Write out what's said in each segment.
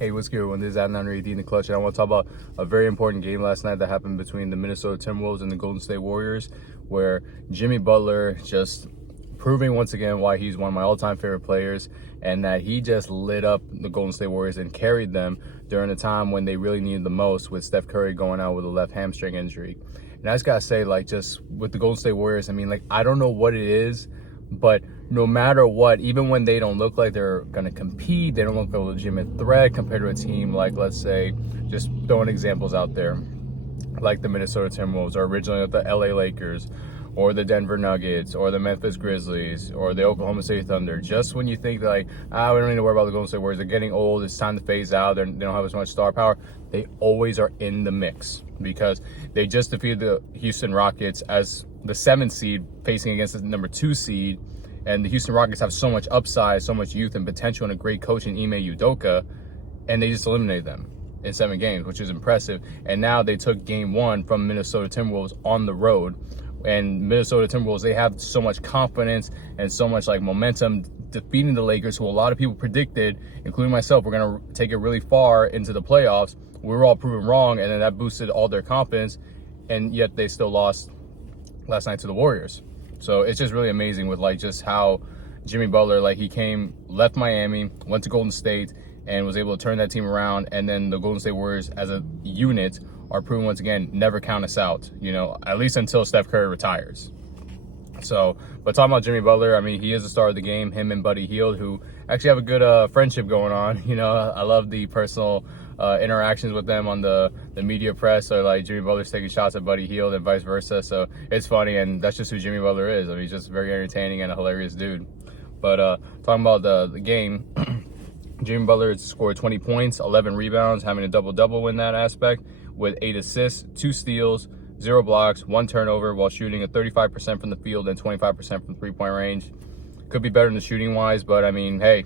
Hey, what's good, everyone? This is Adnan Reed in the Clutch, and I want to talk about a very important game last night that happened between the Minnesota Timberwolves and the Golden State Warriors, where Jimmy Butler just proving once again why he's one of my all-time favorite players, and that he just lit up the Golden State Warriors and carried them during a time when they really needed the most, with Steph Curry going out with a left hamstring injury. And I just gotta say, just with the Golden State Warriors, I don't know what it is, but no matter what, even when they don't look like they're going to compete, they don't look like a legitimate threat compared to a team like, let's say, just throwing examples out there, like the Minnesota Timberwolves, or originally the LA Lakers, or the Denver Nuggets, or the Memphis Grizzlies, or the Oklahoma City Thunder. Just when you think we don't need to worry about the Golden State Warriors, they're getting old, it's time to phase out, they don't have as much star power, they always are in the mix, because they just defeated the Houston Rockets as the 7th seed facing against the number 2 seed. And the Houston Rockets have so much upside, so much youth and potential, and a great coach in Ime Udoka, and they just eliminated them in 7 games, which is impressive. And now they took game 1 from Minnesota Timberwolves on the road. And Minnesota Timberwolves, they have so much confidence and so much momentum defeating the Lakers, who a lot of people predicted, including myself, were going to take it really far into the playoffs. We were all proven wrong, and then that boosted all their confidence, and yet they still lost last night to the Warriors. So it's just really amazing with just how Jimmy Butler, he left Miami, went to Golden State, and was able to turn that team around. And then the Golden State Warriors as a unit are proven once again, never count us out, at least until Steph Curry retires. So, but talking about Jimmy Butler, he is the star of the game, him and Buddy Hield, who actually have a good friendship going on. I love the personal interactions with them on the media press. So Jimmy Butler's taking shots at Buddy Hield and vice versa. So it's funny, and that's just who Jimmy Butler is. He's just very entertaining and a hilarious dude. But talking about the game, Jimmy Butler scored 20 points, 11 rebounds, having a double-double in that aspect, with 8 assists, 2 steals, 0 blocks, 1 turnover, while shooting at 35% from the field and 25% from three-point range. Could be better in the shooting-wise, but hey,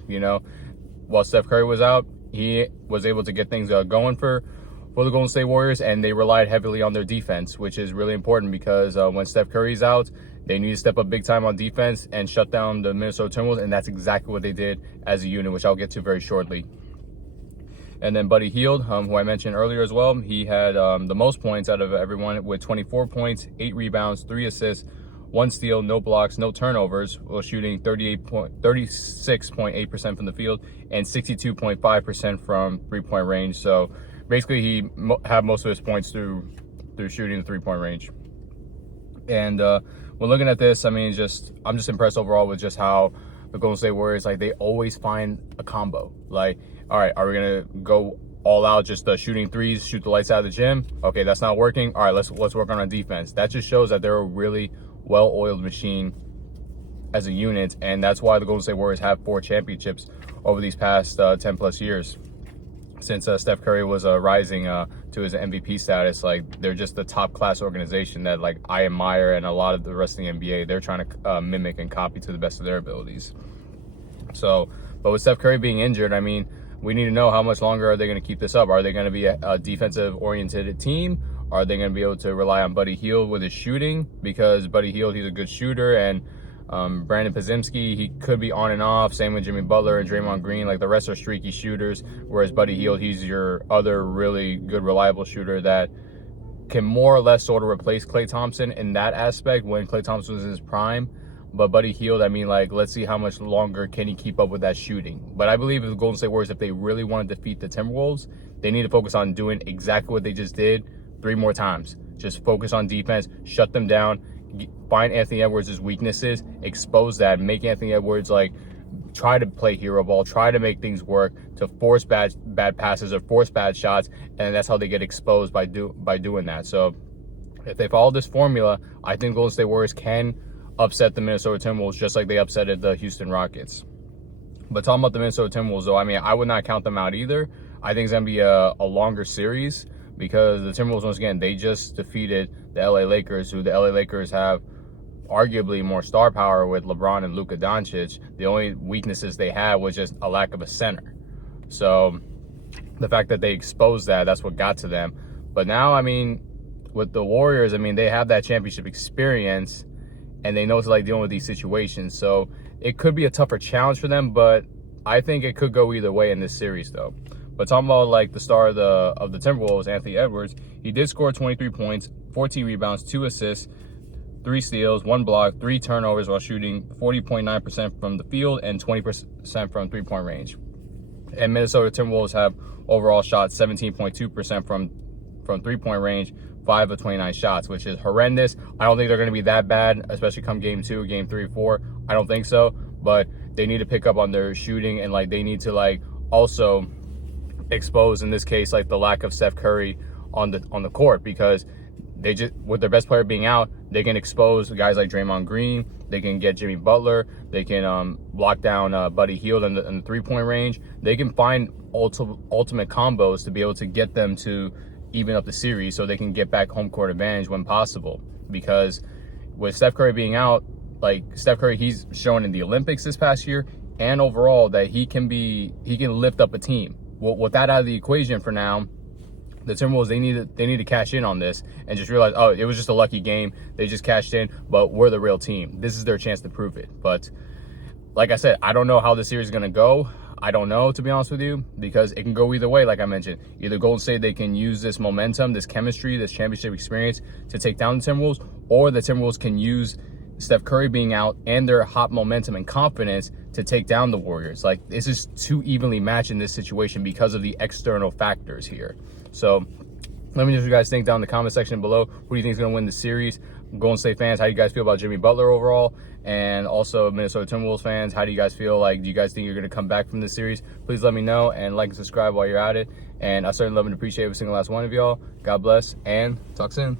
while Steph Curry was out, he was able to get things going for the Golden State Warriors, and they relied heavily on their defense, which is really important, because when Steph Curry's out, they need to step up big time on defense and shut down the Minnesota Timberwolves, and that's exactly what they did as a unit, which I'll get to very shortly. And then Buddy Hield, who I mentioned earlier as well, he had the most points out of everyone with 24 points, 8 rebounds, 3 assists, 1 steal, no blocks, no turnovers, while shooting 36.8% from the field and 62.5% from three-point range. So basically, he had most of his points through shooting the three-point range. And when looking at this, I'm just impressed overall with just how the Golden State Warriors, they always find a combo. All right, are we gonna go all out, just shooting threes, shoot the lights out of the gym? Okay, that's not working. All right, let's work on our defense. That just shows that they're a really well-oiled machine as a unit, and that's why the Golden State Warriors have 4 championships over these past 10 plus years, since Steph Curry was rising to his MVP status. They're just the top class organization that I admire, and a lot of the rest of the NBA, they're trying to mimic and copy to the best of their abilities. So, but with Steph Curry being injured, we need to know how much longer are they going to keep this up. Are they going to be a defensive oriented team? Are they going to be able to rely on Buddy Hield with his shooting? Because Buddy Hield, he's a good shooter, and Brandon Podziemski, he could be on and off. Same with Jimmy Butler and Draymond Green. The rest are streaky shooters, whereas Buddy Hield, he's your other really good, reliable shooter that can more or less sort of replace Klay Thompson in that aspect when Klay Thompson was in his prime. But Buddy Hield, let's see how much longer can he keep up with that shooting. But I believe the Golden State Warriors, if they really want to defeat the Timberwolves, they need to focus on doing exactly what they just did 3 more times. Just focus on defense, shut them down, find Anthony Edwards' weaknesses, expose that, make Anthony Edwards try to play hero ball, try to make things work, to force bad passes or force bad shots, and that's how they get exposed by doing that. So if they follow this formula, I think Golden State Warriors can upset the Minnesota Timberwolves just like they upsetted the Houston Rockets. But talking about the Minnesota Timberwolves, though, I would not count them out either. I think it's going to be a longer series, because the Timberwolves, once again, they just defeated the LA Lakers, who the LA Lakers have arguably more star power with LeBron and Luka Doncic. The only weaknesses they had was just a lack of a center. So the fact that they exposed that's what got to them. But now, with the Warriors, they have that championship experience, and they know to dealing with these situations. So it could be a tougher challenge for them, but I think it could go either way in this series, though. But talking about like the star of the Timberwolves, Anthony Edwards, he did score 23 points, 14 rebounds, 2 assists, 3 steals, 1 block, 3 turnovers while shooting 40.9% from the field and 20% from three-point range. And Minnesota Timberwolves have overall shot 17.2% from three-point range, 5 of 29 shots, which is horrendous. I don't think they're going to be that bad, especially come game 2, game 3, 4. I don't think so, but they need to pick up on their shooting, and like they need to like also expose, in this case, like the lack of Steph Curry on the court, because they just, with their best player being out, they can expose guys like Draymond Green. They can get Jimmy Butler. They can lock down Buddy Hield in the three-point range. They can find ultimate combos to be able to get them to even up the series so they can get back home court advantage when possible. Because with Steph Curry being out, like Steph Curry, he's shown in the Olympics this past year and overall that he can lift up a team. Well, with that out of the equation for now, the Timberwolves, they need to cash in on this and just realize, oh, it was just a lucky game. They just cashed in, but we're the real team. This is their chance to prove it. But like I said, I don't know how this series is going to go. I don't know, to be honest with you, because it can go either way, like I mentioned. Either Golden State, they can use this momentum, this chemistry, this championship experience to take down the Timberwolves, or the Timberwolves can use Steph Curry being out and their hot momentum and confidence to take down the Warriors. Like, this is too evenly matched in this situation because of the external factors here. So let me know what you guys think down in the comment section below. Who do you think is going to win the series? Golden State fans, how do you guys feel about Jimmy Butler overall? And also Minnesota Timberwolves fans, how do you guys feel? Like, do you guys think you're going to come back from this series? Please let me know, and like and subscribe while you're at it. And I certainly love and appreciate every single last one of y'all. God bless, and talk soon.